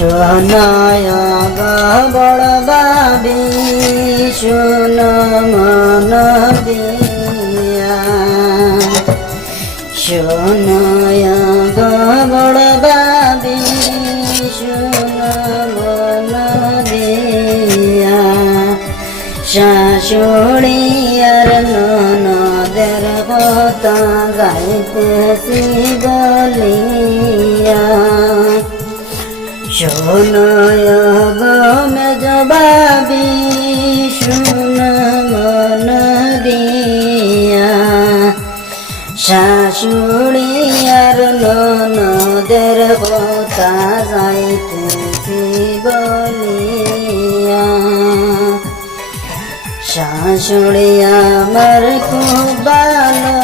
শোনায় বড় বাবি শোন মন দিয়া শোনায় বড় বাবি শোন মন দিয়া শাশুড়ি আর ননদের কথা গাইতেছি বলিয়া শোনায় মেজ বাবি শোন মন দিয়া শাশুড়ি আর ননদের কথা যাইতেছি বলিয়া শাশুড়ি আমার খুব ভালো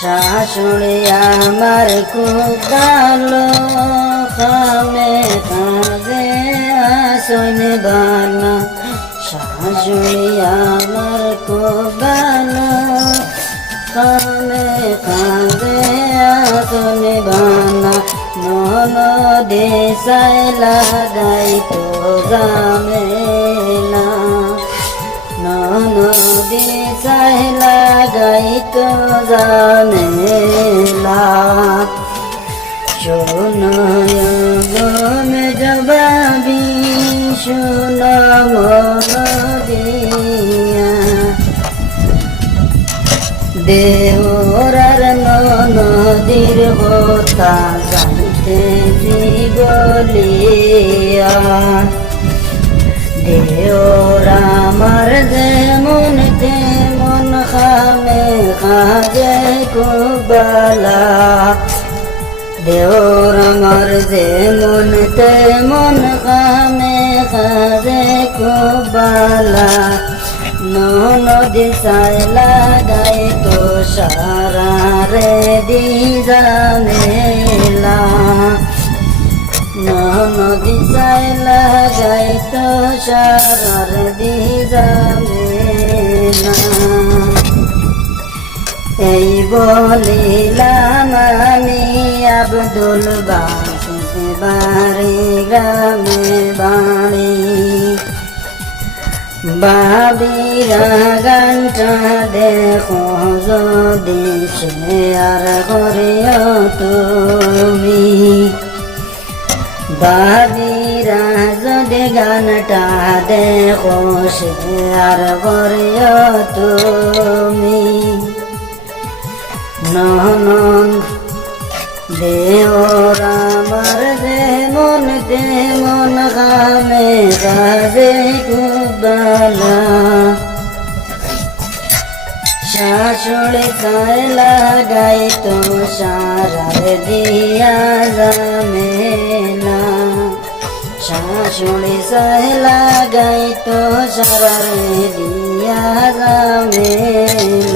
শাশুড়ি আমার খুব ভালো খামে কাজে আসন বানা শাশুড়ি আমার খুব ভালো খামে কাজে আসন বানা ননদে সাইলা গাইতো গামেলা ননদে সাইলা গাইতো গামেলা শোনায় গমে জবাবি শোন মন দিয়া দেহরার ননদির কথা গাইতেছি বলিয়া দেওর আমার যেমন তেমন খামে কাজে কুবালা দেওর আমার যেমন তেমন খামে কাজে কুবালা ননদি সাইলা গাইতো সারা রে দিজামেলা ননদি সাইলা গাইতো সারার দিজামেলা এই বলিলাম আমি আব্দুল বাসিত বাড়ি গ্রামে বাড়ি বাবিরা গানটা দেখো যদি শেয়ার করিও তুমি বাবিরা যদি গানটা দেখো শেয়ার করিও তুমি ননদ দেওর আমার যেমন তেমন খামে কাজে কুবালা শাশুড়ি সাইলা গাইতো সারার দিয়া জামেলা শাশুড়ি সাইলা গাইতো সারার দিয়া জামেলা